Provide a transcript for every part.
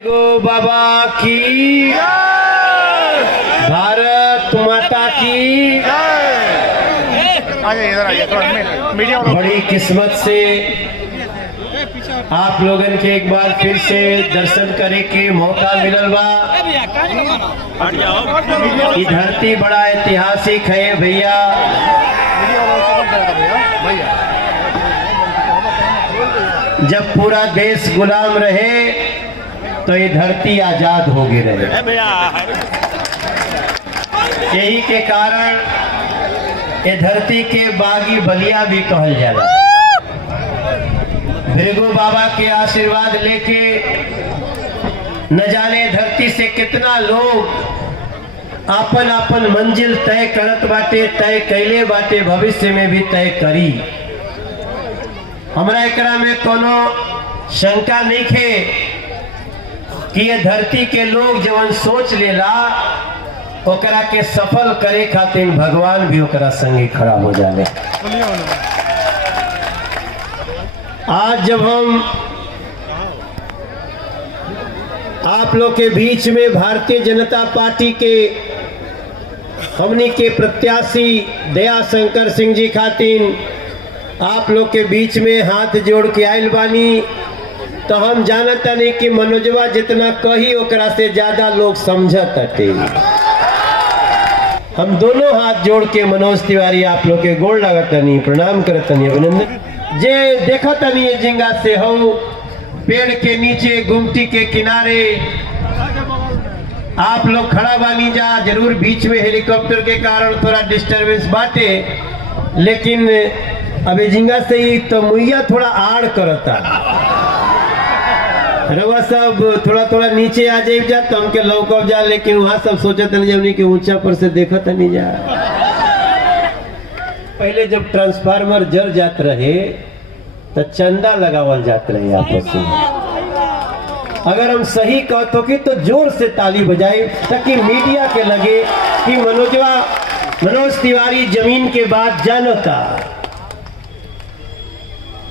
गो बाबा की, भारत माता की। बड़ी किस्मत से आप लोगन के एक बार फिर से दर्शन करे के मौका मिलल बा। ये धरती बड़ा ऐतिहासिक है भैया। जब पूरा देश गुलाम रहे तो ये धरती आजाद हो गई रहे। यही के कारण ये धरती के बागी बलिया भी कहल जाला। भृगु बाबा के आशीर्वाद लेके न जाने धरती से कितना लोग आपन आपन मंजिल तय करत बाटे, तय कैले बाटे, भविष्य में भी तय करी। हमरा एकरा में कोनो शंका नहीं है कि ये धरती के लोग जवन सोच लेला ओकरा के सफल करे खातिर भगवान भी ओकरा संगे खड़ा हो जाले। आज जब हम आप लोग के बीच में भारतीय जनता पार्टी के हमनी के प्रत्याशी दया शंकर सिंह जी खातिर आप लोग के बीच में हाथ जोड़ के आयल बानी, तो हम जानता नहीं कि मनोजवा जितना कही ओकरा से ज्यादा लोग समझते। हम दोनों हाथ जोड़ के मनोज तिवारी आप लोग के गोड़ लगतनी, प्रणाम करतनी, अभिनंदन। जे देखा तनी ये जिंगा से हो पेड़ के नीचे गुमटी के किनारे आप लोग खड़ा बानी जा। जरूर बीच में हेलीकॉप्टर के कारण थोड़ा डिस्टरबेंस बाटे, लेकिन अभी जिंगा से ही तो मुइया थोड़ा आड़ करता। रवा सब थोड़ा थोड़ा नीचे आ जाए जा तो हमके लौकब जा, लेकिन वहां सब सोचते नहीं जब के ऊंचा पर से देखत नहीं जा। पहले जब ट्रांसफार्मर जल जात रहे तो चंदा लगावल जात रहे आपस में। अगर हम सही कहतो कि तो जोर से ताली बजाए ताकि मीडिया के लगे कि मनोज तिवारी जमीन के बाद जानता।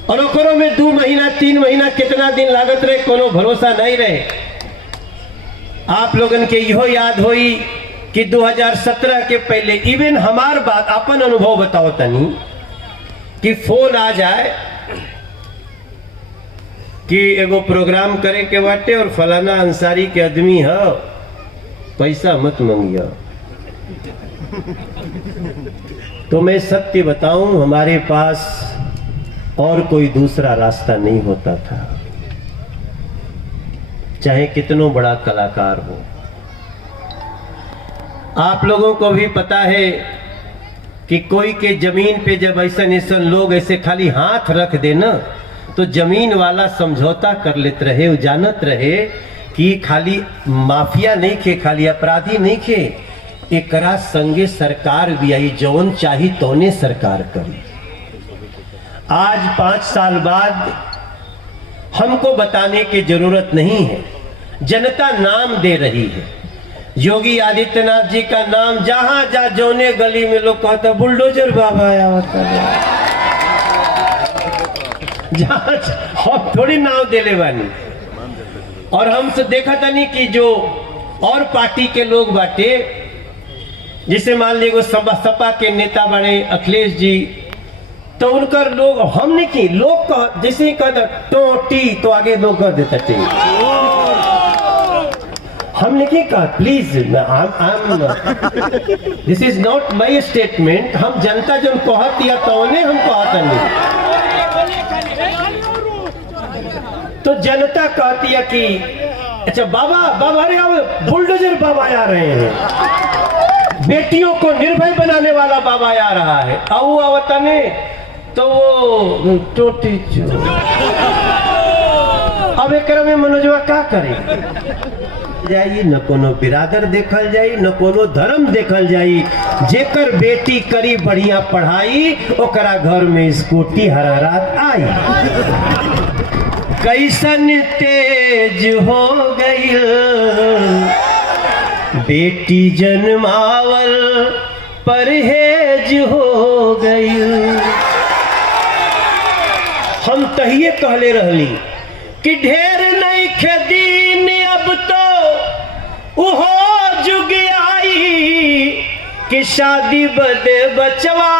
और ओकरों में 2 महीना 3 महीना कितना दिन लागत रहे कोनो भरोसा नहीं रहे। आप लोगन के इहो याद होई कि 2017 के पहले इवन हमार बात अपन अनुभव बताओ तनी कि फोन आ जाए कि एगो प्रोग्राम करे के बाटे और फलाना अंसारी के आदमी है, पैसा मत मांगियो। तो मैं सत्य बताऊं, हमारे पास और कोई दूसरा रास्ता नहीं होता था, चाहे कितनों बड़ा कलाकार हो। आप लोगों को भी पता है कि कोई के जमीन पे जब ऐसा लोग ऐसे खाली हाथ रख देना तो जमीन वाला समझौता कर लेते रहे, जानत रहे कि खाली माफिया नहीं खे, खाली अपराधी नहीं खे, एकरा संगे सरकार भी आई, जौन चाही तौने सरकार करी। आज 5 साल बाद हमको बताने की जरूरत नहीं है, जनता नाम दे रही है। योगी आदित्यनाथ जी का नाम जहां जा जोने गली में लोग कहता बुलडोजर बाबा आया होता। हम थोड़ी नाम देले बानी। और हमसे देखा था नहीं कि जो और पार्टी के लोग बाटे, जिसे मान लीजिए सपा के नेता बने अखिलेश जी, तो उनका लोग हमने की लोग कह जैसे ही कहता टोटी तो आगे लोग कह देता टी। हमने क्या कहा, please this is not my statement. हम जनता जो कहत या तो हम कहता नहीं, तो जनता कहती है कि अच्छा बाबा बाबा अरे अब बुलडोजर बाबा आ रहे हैं, बेटियों को निर्भय बनाने वाला बाबा आ रहा है, आओ आवता ने तो वो टोटी अब एक में मनोजवा क्या करे जाई, न कोनो बिरादर देखल जाई, न कोनो धर्म देखल जाई। जेकर बेटी करी बढ़िया पढ़ाई ओकरा घर में स्कूटी हरारात आई। कैसन तेज हो गई बेटी जन्मावल परहेज हो गई। हम तहिए कहले रहली कि ढेर नहीं खेदीन अब उहो जुग आई कि शादी बदे बचवा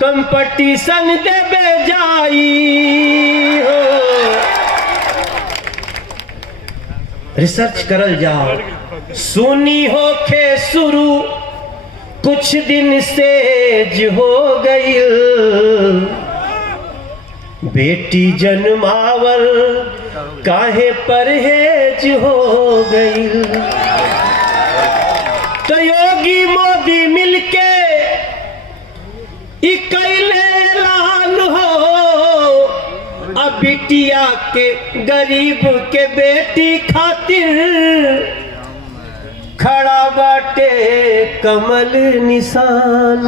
कंपटीशन देबे जाई हो। रिसर्च करल जाओ, सुनी होखे शुरू कुछ दिन सेज हो गई, बेटी जन्मावल काहे परहेज हो गई। तो योगी मोदी मिलके कैले ऐलान हो, अब बिटिया के गरीब के बेटी खातिर खड़ा बाटे कमल निशान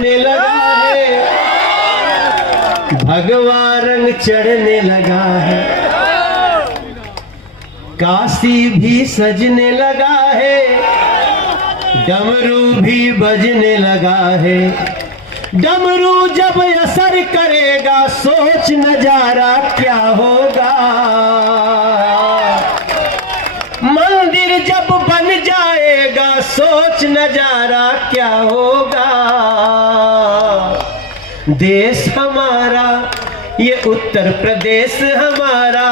ने लगा है, भगवा रंग चढ़ने लगा है, काशी भी सजने लगा है, डमरू भी बजने लगा है। डमरू जब असर करेगा सोच नजारा क्या होगा, मंदिर जब बन जाएगा सोच नजारा क्या होगा। देश हमारा ये उत्तर प्रदेश हमारा,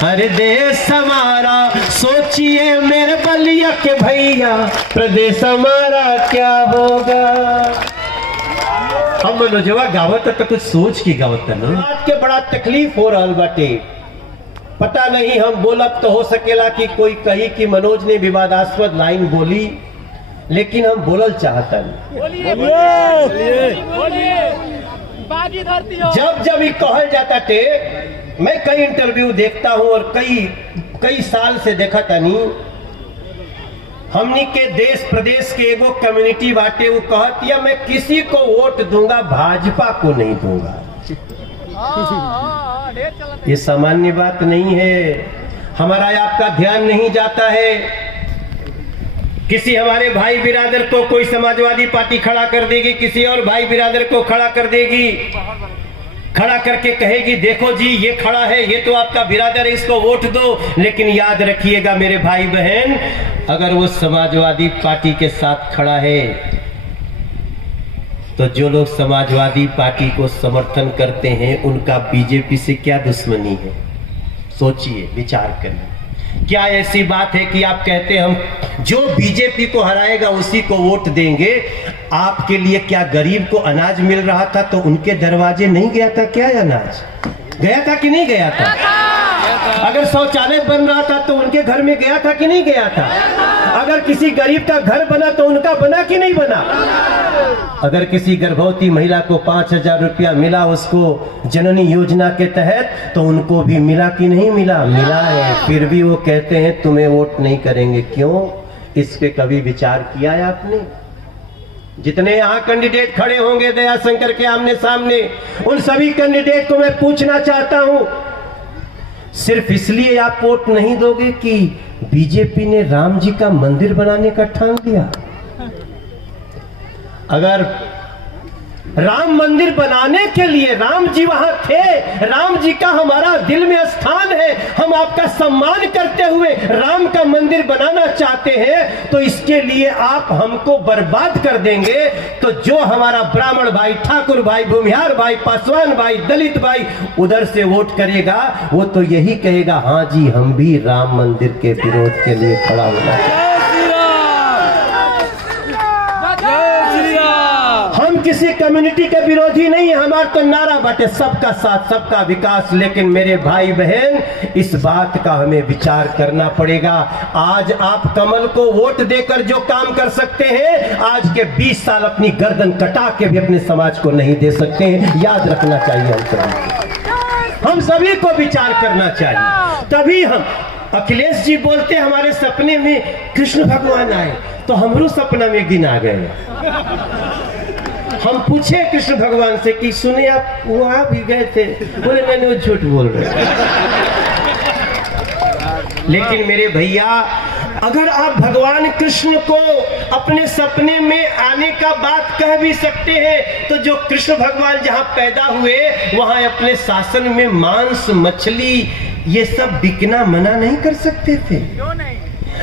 हर देश हमारा, सोचिए मेरे बलिया के भैया प्रदेश हमारा क्या होगा। हम मनोजवा गावत तो कुछ सोच की गावत ना, आज के बड़ा तकलीफ हो रहा बाटे। पता नहीं हम बोलब तो हो सकेला कि कोई कही कि मनोज ने विवादास्पद लाइन बोली, लेकिन हम बोलल चाहता नहीं। जब जब ये कहल जाता थे, मैं कई इंटरव्यू देखता हूं और कई साल से देखा था नहीं, हमनी के देश प्रदेश के एगो कम्युनिटी बाटे, वो कहती है मैं किसी को वोट दूंगा, भाजपा को नहीं दूंगा। ये सामान्य बात नहीं है, हमारा आपका ध्यान नहीं जाता है। किसी हमारे भाई बिरादर को कोई समाजवादी पार्टी खड़ा कर देगी, किसी और भाई बिरादर को खड़ा कर देगी, खड़ा करके कहेगी देखो जी ये खड़ा है, ये तो आपका बिरादर है, इसको वोट दो। लेकिन याद रखिएगा मेरे भाई बहन, अगर वो समाजवादी पार्टी के साथ खड़ा है तो जो लोग समाजवादी पार्टी को समर्थन करते हैं उनका बीजेपी से क्या दुश्मनी है? सोचिए, विचार करिए। क्या ऐसी बात है कि आप कहते हैं हम जो बीजेपी को हराएगा उसी को वोट देंगे? आपके लिए क्या गरीब को अनाज मिल रहा था तो उनके दरवाजे नहीं गया था क्या? अनाज गया था कि नहीं गया था? अगर शौचालय बन रहा था तो उनके घर में गया था कि नहीं गया था? अगर किसी गरीब का घर बना तो उनका बना कि नहीं बना? अगर किसी गर्भवती महिला को 5,000 रुपया मिला उसको जननी योजना के तहत, तो उनको भी मिला कि नहीं मिला? मिला है। फिर भी वो कहते हैं तुम्हें वोट नहीं करेंगे। क्यों? इस पे कभी विचार किया है आपने? जितने यहाँ कैंडिडेट खड़े होंगे दया शंकर के आमने सामने, उन सभी कैंडिडेट को मैं पूछना चाहता हूं, सिर्फ इसलिए आप वोट नहीं दोगे कि बीजेपी ने राम जी का मंदिर बनाने का ठान लिया? अगर राम मंदिर बनाने के लिए राम जी वहां थे, राम जी का हमारा दिल में स्थान है, हम आपका सम्मान करते हुए राम का मंदिर बनाना चाहते हैं, तो इसके लिए आप हमको बर्बाद कर देंगे, तो जो हमारा ब्राह्मण भाई, ठाकुर भाई, भूमिहार भाई, पासवान भाई, दलित भाई उधर से वोट करेगा, वो तो यही कहेगा हाँ जी हम भी राम मंदिर के विरोध के लिए खड़ा होना चाहिए। हम किसी कम्युनिटी के विरोधी नहीं है, हमारा तो नारा बाटे सबका साथ सबका विकास। लेकिन मेरे भाई बहन, इस बात का हमें विचार करना पड़ेगा। आज आप कमल को वोट देकर जो काम कर सकते हैं, आज के 20 साल अपनी गर्दन कटा के भी अपने समाज को नहीं दे सकते हैं। याद रखना चाहिए हम सभी को विचार करना चाहिए। तभी हम, अखिलेश जी बोलते हमारे सपने में कृष्ण भगवान आए, तो हमरो सपना में एक दिन आ गए। हम पूछे कृष्ण भगवान से कि सुने आप वहां भी गए थे? बोले मैंने वो झूठ बोल रहे। लेकिन मेरे भैया, अगर आप भगवान कृष्ण को अपने सपने में आने का बात कह भी सकते हैं, तो जो कृष्ण भगवान जहां पैदा हुए वहां अपने शासन में मांस, मछली, ये सब बिकना मना नहीं कर सकते थे?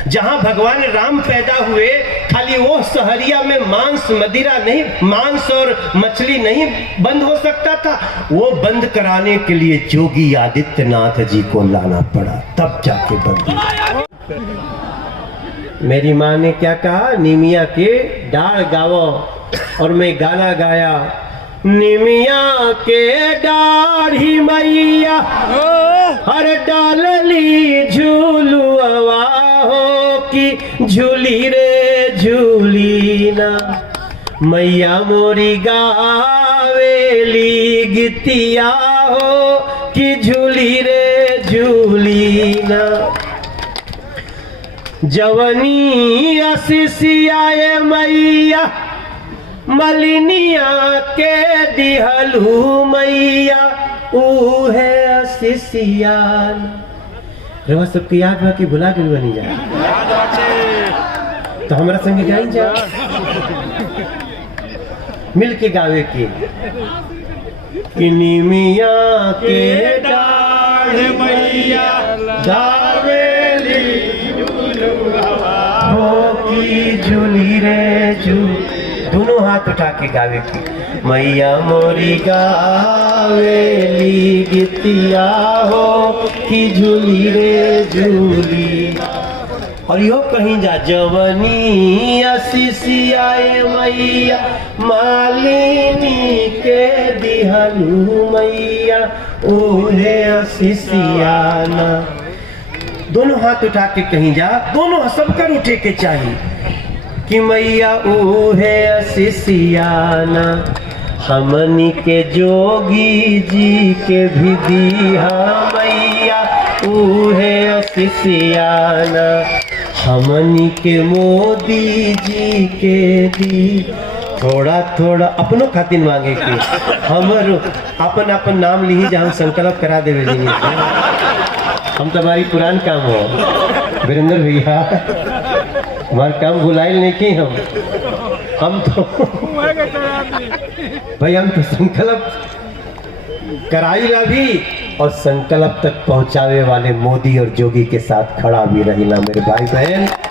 जहां भगवान राम पैदा हुए खाली वो सहरिया में मांस मदिरा नहीं, मांस और मछली नहीं बंद हो सकता था। वो बंद कराने के लिए जोगी आदित्यनाथ जी को लाना पड़ा, तब जाके बंद हुआ। मेरी माँ ने क्या कहा, निमिया के डाढ़ गावो, और मैं गाना गाया, निमिया के डाढ़ी मैया हर डालली झूलुआ हो कि झूली रे झूली ना, मैया मोरी गावेली गीतिया हो कि झूली रे झूली ना। जवनी असिसियाए मैया मलिनिया के दिहलू मैया उहे असिसियान। रवा सबके याद बा कि भुला के बनी जाए, तो हमारा संग गाई जा, मिल के गावे की निमिया के डाढ़ मैया गावेली हो की झूली रे झूली, दोनों हाथ उठा के गावे की, मैया मोरी गावेली गीतिया हो कि झूली रे झूली। और यो कहीं जा, जवनी असिसियाए मैया मालिनी के दिहलू मैया उहे असिसियाना। दोनों हाथ उठा के कहीं जा, दोनों सबकर उठे के चाहिए कि मैया उहे असिसियाना, हमनी के जोगी जी के भी दीहा मैया उहे असिसियाना, हमनी के मोदी जी के दी। थोड़ा थोड़ा अपनों खातिर मांगे कि हमर अपन अपन नाम ली जा, हम संकल्प करा देवे जी, हम तुम्हारी पुरान काम हो वीरेंद्र भैया, हमारा काम भुलाइल नहीं की, हम तो भाई हम तो संकल्प कराईला भी और संकल्प तक पहुंचावे वाले मोदी और जोगी के साथ खड़ा भी रहिला मेरे भाई बहन।